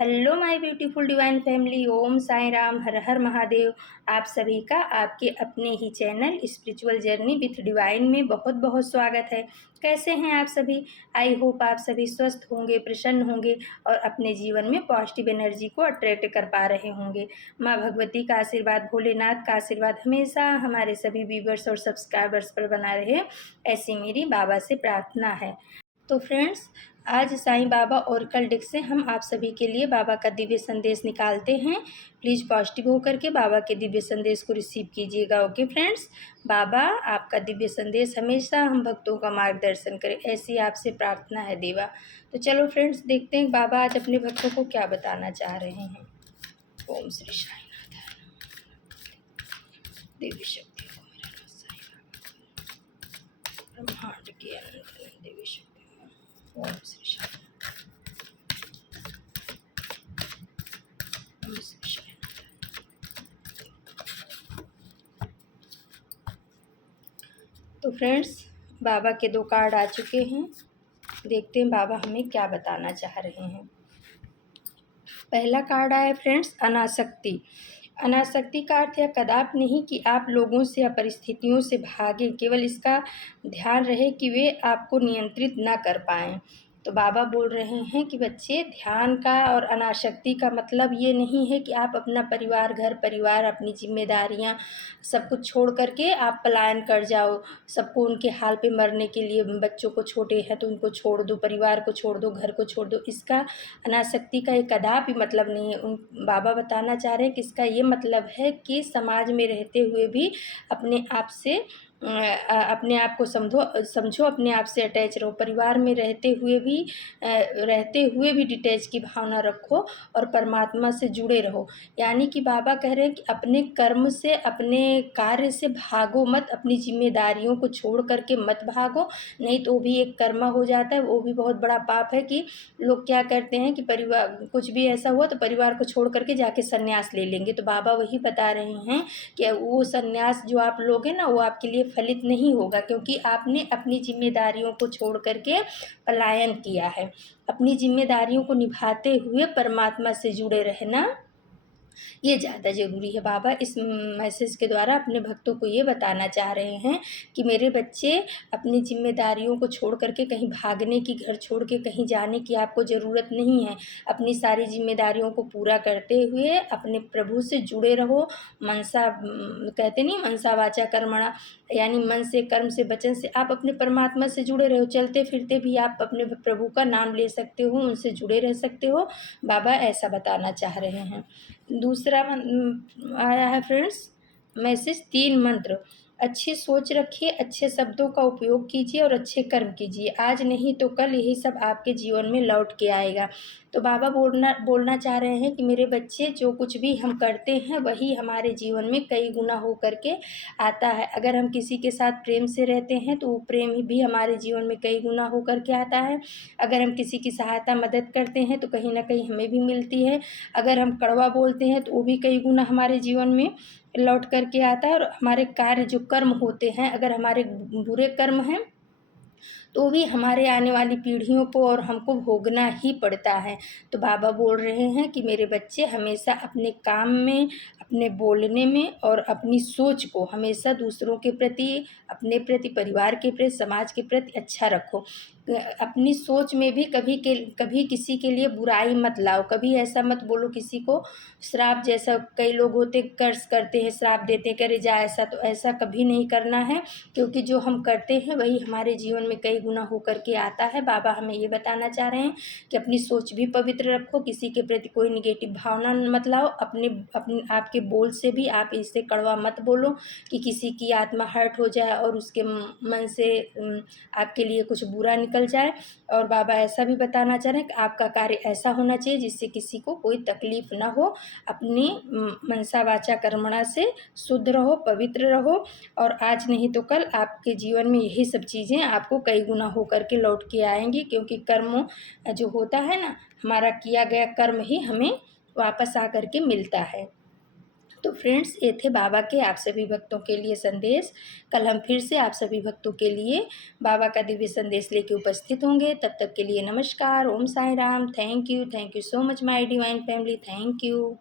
Hello my beautiful divine family, Om Sai Ram, Har Har Mahadev. आप सभी का आपके अपने ही channel spiritual journey with divine में बहुत बहुत स्वागत है। कैसे हैं आप सभी? आई होप आप सभी स्वस्थ होंगे, प्रसन्न होंगे और अपने जीवन में पॉजिटिव एनर्जी को अट्रैक्ट कर पा रहे होंगे। माँ भगवती का आशीर्वाद, भोलेनाथ का आशीर्वाद हमेशा हमारे सभी व्यूवर्स और सब्सक्राइबर्स पर बना रहे, ऐसी मेरी बाबा से प्रार्थना है। तो फ्रेंड्स, आज साईं बाबा ओरेकल डेक से हम आप सभी के लिए बाबा का दिव्य संदेश निकालते हैं। प्लीज़ पॉजिटिव होकर के बाबा के दिव्य संदेश को रिसीव कीजिएगा। ओके फ्रेंड्स, बाबा आपका दिव्य संदेश हमेशा हम भक्तों का मार्गदर्शन करें, ऐसी आपसे प्रार्थना है देवा। तो चलो फ्रेंड्स, देखते हैं बाबा आज अपने भक्तों को क्या बताना चाह रहे हैं। ओम श्री साईनाथ। देवी शक्ति को मेरा नाम साईं बाबा, ब्रह्मांड की अनंत देवी शक्ति। ओम श्री साईनाथ। ओम श्री साईनाथ। तो फ्रेंड्स, बाबा के 2 कार्ड आ चुके हैं। देखते हैं बाबा हमें क्या बताना चाह रहे हैं। पहला कार्ड आया फ्रेंड्स, अनासक्ति। अनासक्ति का अर्थ यह कदापि नहीं कि आप लोगों से या परिस्थितियों से भागें, केवल इसका ध्यान रहे कि वे आपको नियंत्रित ना कर पाएं। तो बाबा बोल रहे हैं कि बच्चे, ध्यान का और अनासक्ति का मतलब ये नहीं है कि आप अपना परिवार, घर परिवार, अपनी जिम्मेदारियां सब कुछ छोड़ करके आप पलायन कर जाओ, सबको उनके हाल पे मरने के लिए। बच्चों को छोटे हैं तो उनको छोड़ दो, परिवार को छोड़ दो, घर को छोड़ दो। इसका अनासक्ति का एक कदापि मतलब नहीं है। उन बाबा बताना चाह रहे हैं कि इसका ये मतलब है कि समाज में रहते हुए भी अपने आप से अपने आप को समझो, अपने आप से अटैच रहो। परिवार में रहते हुए भी डिटैच की भावना रखो और परमात्मा से जुड़े रहो। यानी कि बाबा कह रहे हैं कि अपने कर्म से, अपने कार्य से भागो मत, अपनी जिम्मेदारियों को छोड़ करके मत भागो, नहीं तो वो भी एक कर्म हो जाता है। वो भी बहुत बड़ा पाप है कि लोग क्या करते हैं कि परिवार, कुछ भी ऐसा हुआ तो परिवार को छोड़ करके जाके संन्यास ले लेंगे। तो बाबा वही बता रहे हैं कि वो संन्यास जो आप लोगे ना, वो आपके लिए फलित नहीं होगा, क्योंकि आपने अपनी जिम्मेदारियों को छोड़ करके पलायन किया है। अपनी जिम्मेदारियों को निभाते हुए परमात्मा से जुड़े रहना ये ज़्यादा ज़रूरी है। बाबा इस मैसेज के द्वारा अपने भक्तों को ये बताना चाह रहे हैं कि मेरे बच्चे, अपनी जिम्मेदारियों को छोड़ करके कहीं भागने की, घर छोड़ के कहीं जाने की आपको ज़रूरत नहीं है। अपनी सारी जिम्मेदारियों को पूरा करते हुए अपने प्रभु से जुड़े रहो। मनसा कहते नहीं, मनसा वाचा कर्मणा, यानी मन से, कर्म से, वचन से आप अपने परमात्मा से जुड़े रहो। चलते फिरते भी आप अपने प्रभु का नाम ले सकते हो, उनसे जुड़े रह सकते हो। बाबा ऐसा बताना चाह रहे हैं। दूसरा आया है फ्रेंड्स मैसेज, 3 मंत्र। अच्छी सोच रखिए, अच्छे शब्दों का उपयोग कीजिए और अच्छे कर्म कीजिए। आज नहीं तो कल यही सब आपके जीवन में लौट के आएगा। तो बाबा बोलना चाह रहे हैं कि मेरे बच्चे, जो कुछ भी हम करते हैं वही हमारे जीवन में कई गुना हो करके आता है। अगर हम किसी के साथ प्रेम से रहते हैं तो वो प्रेम भी हमारे जीवन में कई गुना हो करके आता है। अगर हम किसी की सहायता, मदद करते हैं तो कहीं ना कहीं हमें भी मिलती है। अगर हम कड़वा बोलते हैं तो वो भी कई गुना हमारे जीवन में लौट करके आता है। और हमारे कार्य, जो कर्म होते हैं, अगर हमारे बुरे कर्म हैं तो भी हमारे आने वाली पीढ़ियों को और हमको भोगना ही पड़ता है। तो बाबा बोल रहे हैं कि मेरे बच्चे, हमेशा अपने काम में, अपने बोलने में और अपनी सोच को हमेशा दूसरों के प्रति, अपने प्रति, परिवार के प्रति, समाज के प्रति अच्छा रखो। अपनी सोच में भी कभी किसी के लिए बुराई मत लाओ। कभी ऐसा मत बोलो किसी को श्राप, जैसा कई लोग होते कर्ज करते हैं, श्राप देते हैं, करे जा ऐसा, तो ऐसा कभी नहीं करना है, क्योंकि जो हम करते हैं वही हमारे जीवन में कई गुना हो करके आता है। बाबा हमें ये बताना चाह रहे हैं कि अपनी सोच भी पवित्र रखो, किसी के प्रति कोई निगेटिव भावना मत लाओ। अपने आपके बोल से भी आप इससे कड़वा मत बोलो कि किसी की आत्मा हर्ट हो जाए और उसके मन से आपके लिए कुछ बुरा निकल जाए। और बाबा ऐसा भी बताना चाह रहे हैं कि आपका कार्य ऐसा होना चाहिए जिससे किसी को कोई तकलीफ ना हो। अपनी मनसा वाचा कर्मणा से शुद्ध रहो, पवित्र रहो, और आज नहीं तो कल आपके जीवन में यही सब चीज़ें आपको कई गुना हो करके लौट के आएंगी, क्योंकि कर्म जो होता है ना, हमारा किया गया कर्म ही हमें वापस आ करके मिलता है। तो फ्रेंड्स, ये थे बाबा के आप सभी भक्तों के लिए संदेश। कल हम फिर से आप सभी भक्तों के लिए बाबा का दिव्य संदेश लेके उपस्थित होंगे। तब तक के लिए नमस्कार, Om Sai Ram. Thank you so much my divine family. Thank you.